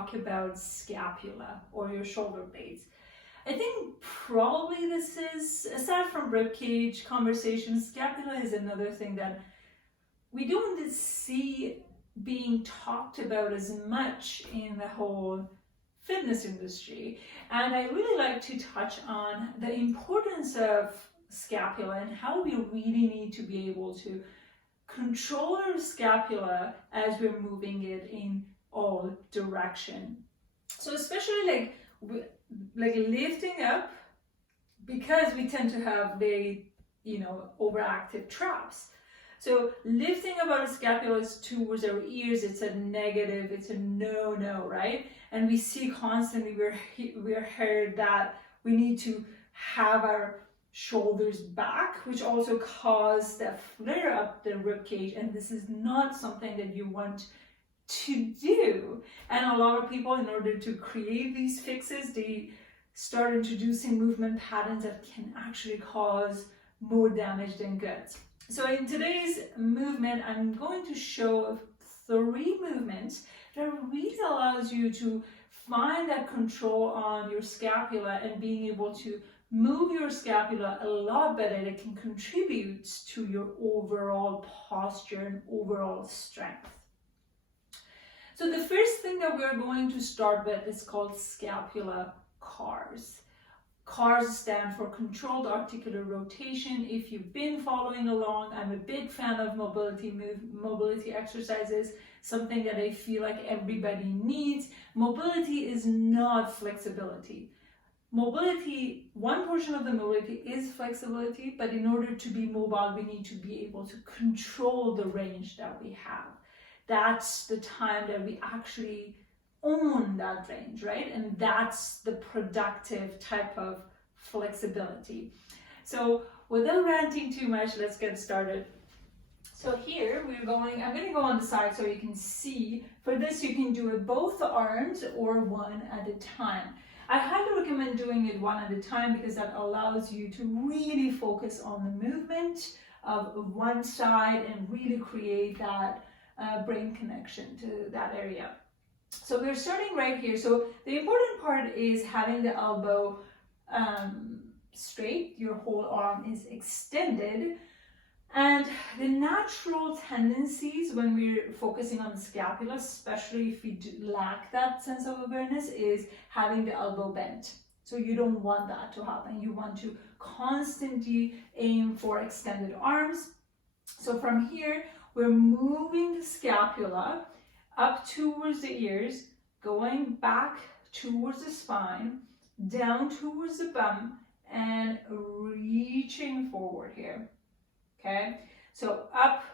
talk about scapula or your shoulder blades. I think probably this is, aside from ribcage conversation, scapula is another thing that we don't see being talked about as much in the whole fitness industry. And I really like to touch on the importance of scapula and how we really need to be able to control our scapula as we're moving it in all direction. So especially like lifting up, because we tend to have very, overactive traps. So lifting up our scapulas towards our ears, it's a negative, it's a no, right? And we see constantly, we're heard that we need to have our shoulders back, which also cause that flare up the rib cage, and this is not something that you want to do. And a lot of people, in order to create these fixes, they start introducing movement patterns that can actually cause more damage than good. So in today's movement, I'm going to show 3 movements that really allows you to find that control on your scapula and being able to move your scapula a lot better. That can contribute to your overall posture and overall strength. So the first thing that we're going to start with is called scapula CARS. CARS stand for controlled articular rotation. If you've been following along, I'm a big fan of mobility exercises, something that I feel like everybody needs. Mobility is not flexibility. Mobility, one portion of the mobility is flexibility, but in order to be mobile, we need to be able to control the range that we have. That's the time that we actually own that range, right? And that's the productive type of flexibility. So without ranting too much, let's get started. So here I'm going to go on the side so you can see. For this, you can do it both arms or one at a time. I highly recommend doing it one at a time because that allows you to really focus on the movement of one side and really create that brain connection to that area. So we're starting right here. So the important part is having the elbow straight, your whole arm is extended. And the natural tendencies when we're focusing on the scapula, especially if we lack that sense of awareness, is having the elbow bent. So you don't want that to happen. You want to constantly aim for extended arms. So from here, we're moving the scapula up towards the ears, going back towards the spine, down towards the bum, and reaching forward here. Okay, so up,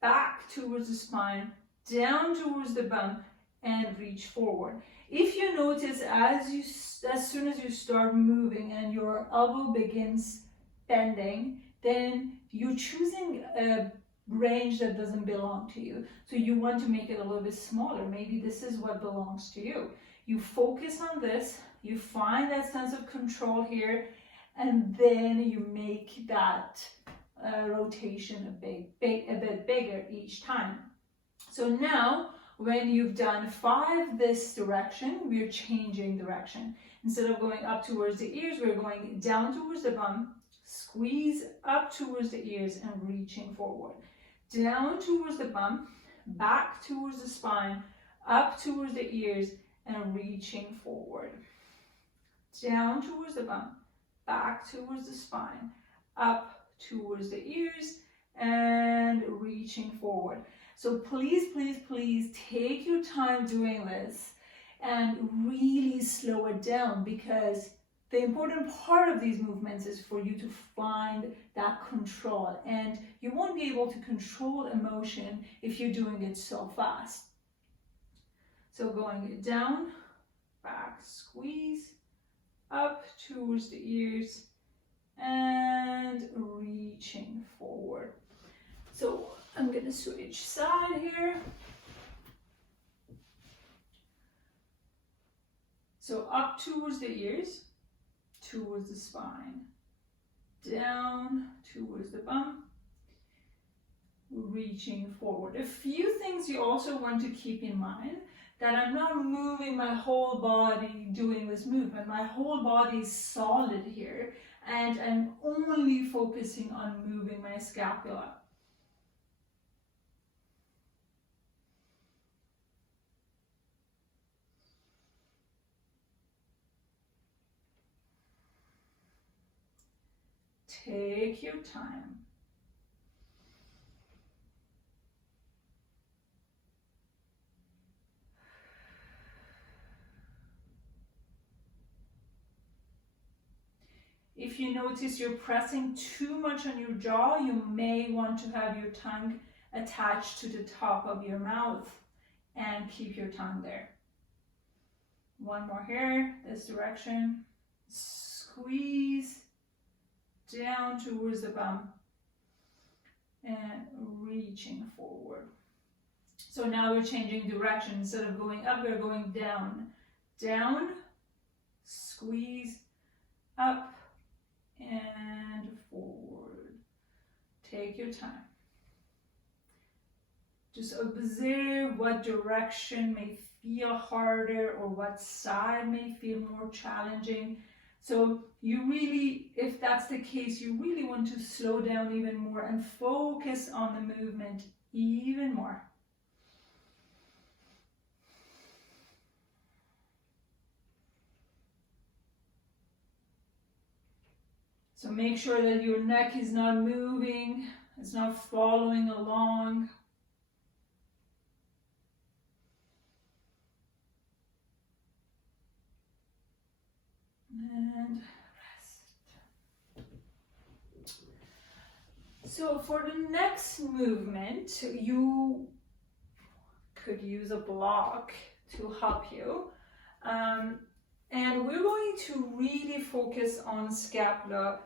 back towards the spine, down towards the bum, and reach forward. If you notice, as soon as you start moving and your elbow begins bending, then you're choosing a range that doesn't belong to you. So you want to make it a little bit smaller. Maybe this is what belongs to you. You focus on this, you find that sense of control here, and then you make that rotation a bit bigger each time. So now, when you've done 5 this direction, we're changing direction. Instead of going up towards the ears, we're going down towards the bum, squeeze up towards the ears and reaching forward. Down towards the bum, back towards the spine, up towards the ears and reaching forward. Down towards the bum, back towards the spine, up towards the ears and reaching forward. So please, please, please take your time doing this and really slow it down, because the important part of these movements is for you to find that control, and you won't be able to control emotion if you're doing it so fast. So going down, back, squeeze, up towards the ears, and reaching forward. So I'm going to switch side here. So up towards the ears, towards the spine, down towards the bum, reaching forward. A few things you also want to keep in mind. that I'm not moving my whole body doing this movement. My whole body is solid here, and I'm only focusing on moving my scapula. Take your time. If you notice you're pressing too much on your jaw, you may want to have your tongue attached to the top of your mouth and keep your tongue there. One more here, this direction. Squeeze down towards the bum and reaching forward. So now we're changing direction. Instead of going up, we're going down. Down, squeeze, up, and forward. Take your time. Just observe what direction may feel harder or what side may feel more challenging. So you really, if that's the case, you really want to slow down even more and focus on the movement even more. So make sure that your neck is not moving, it's not following along. And rest. So for the next movement, you could use a block to help you. And we're going to really focus on scapula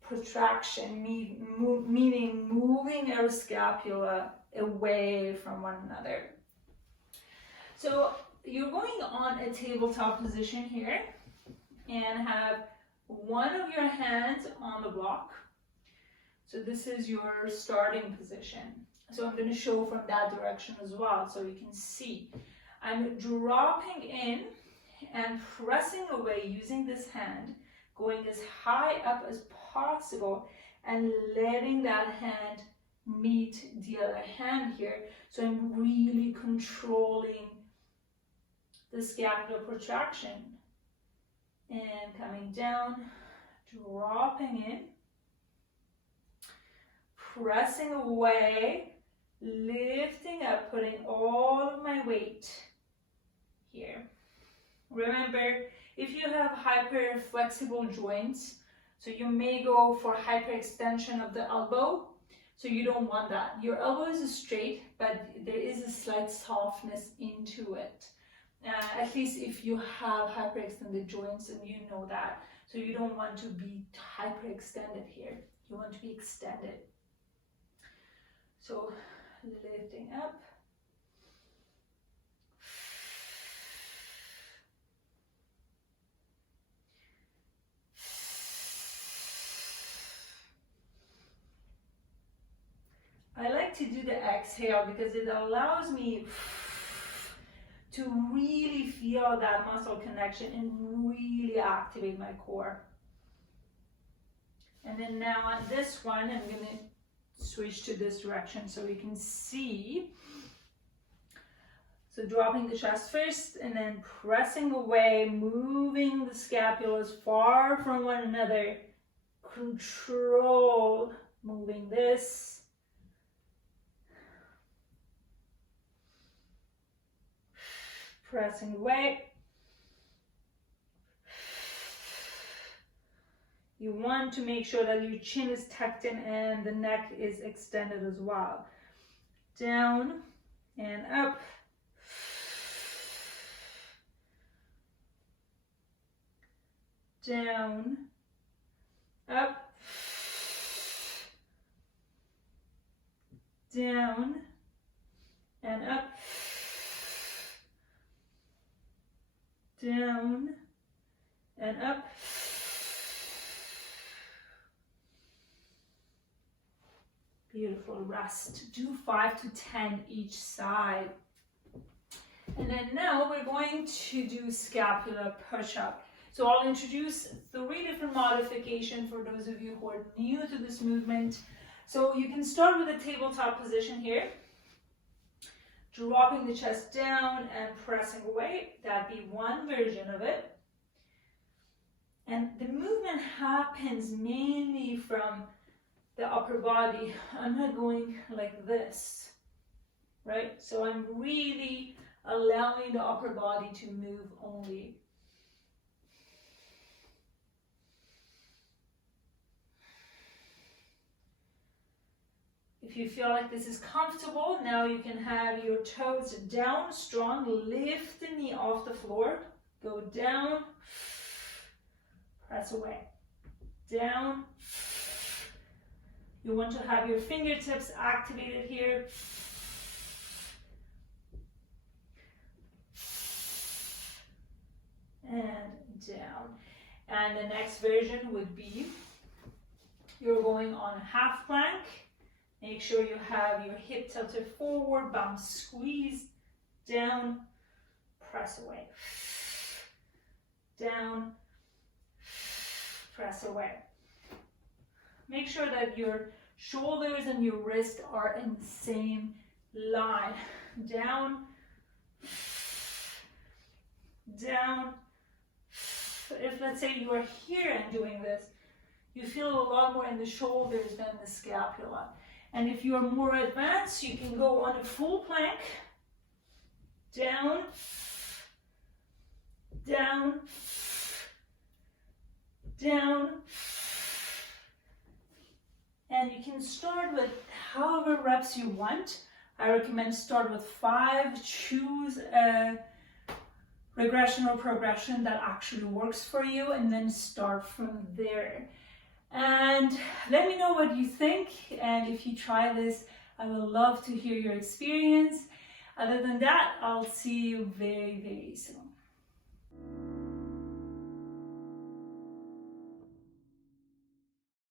protraction, meaning moving our scapula away from one another. So you're going on a tabletop position here and have one of your hands on the block. So this is your starting position. So I'm going to show from that direction as well so you can see. I'm dropping in and pressing away using this hand, going as high up as possible and letting that hand meet the other hand here. So I'm really controlling the scapular protraction. And coming down, dropping in, pressing away, lifting up, putting all of my weight here. Remember, if you have hyper flexible joints, so you may go for hyperextension of the elbow, so you don't want that. Your elbow is straight, but there is a slight softness into it. At least if you have hyperextended joints and you know that. So you don't want to be hyperextended here. You want to be extended. So lifting up. I like to do the exhale because it allows me to really feel that muscle connection and really activate my core. And then now on this one, I'm going to switch to this direction so we can see. So dropping the chest first and then pressing away, moving the scapulas far from one another. Control, moving this. Pressing away. You want to make sure that your chin is tucked in and the neck is extended as well. Down and up. Down, up, down, and up. Down and up. Beautiful. Rest. Do 5 to 10 each side. And then now we're going to do scapula push-up. So I'll introduce 3 different modifications for those of you who are new to this movement. So you can start with a tabletop position here, dropping the chest down and pressing away. That'd be one version of it. And the movement happens mainly from the upper body. I'm not going like this, right? So I'm really allowing the upper body to move only. If you feel like this is comfortable, now you can have your toes down strong, lift the knee off the floor, go down, press away, down. You want to have your fingertips activated here. And down. And the next version would be, you're going on a half plank. Make sure you have your hip tilted forward, bum squeeze, down, press away, down, press away. Make sure that your shoulders and your wrist are in the same line. Down, down. If let's say you are here and doing this, you feel a lot more in the shoulders than the scapula. And if you are more advanced, you can go on a full plank, down, down, down. And you can start with however reps you want. I recommend start with 5, choose a regression or progression that actually works for you, and then start from there. And let me know what you think, and if you try this, I would love to hear your experience. Other than that, I'll see you very, very soon.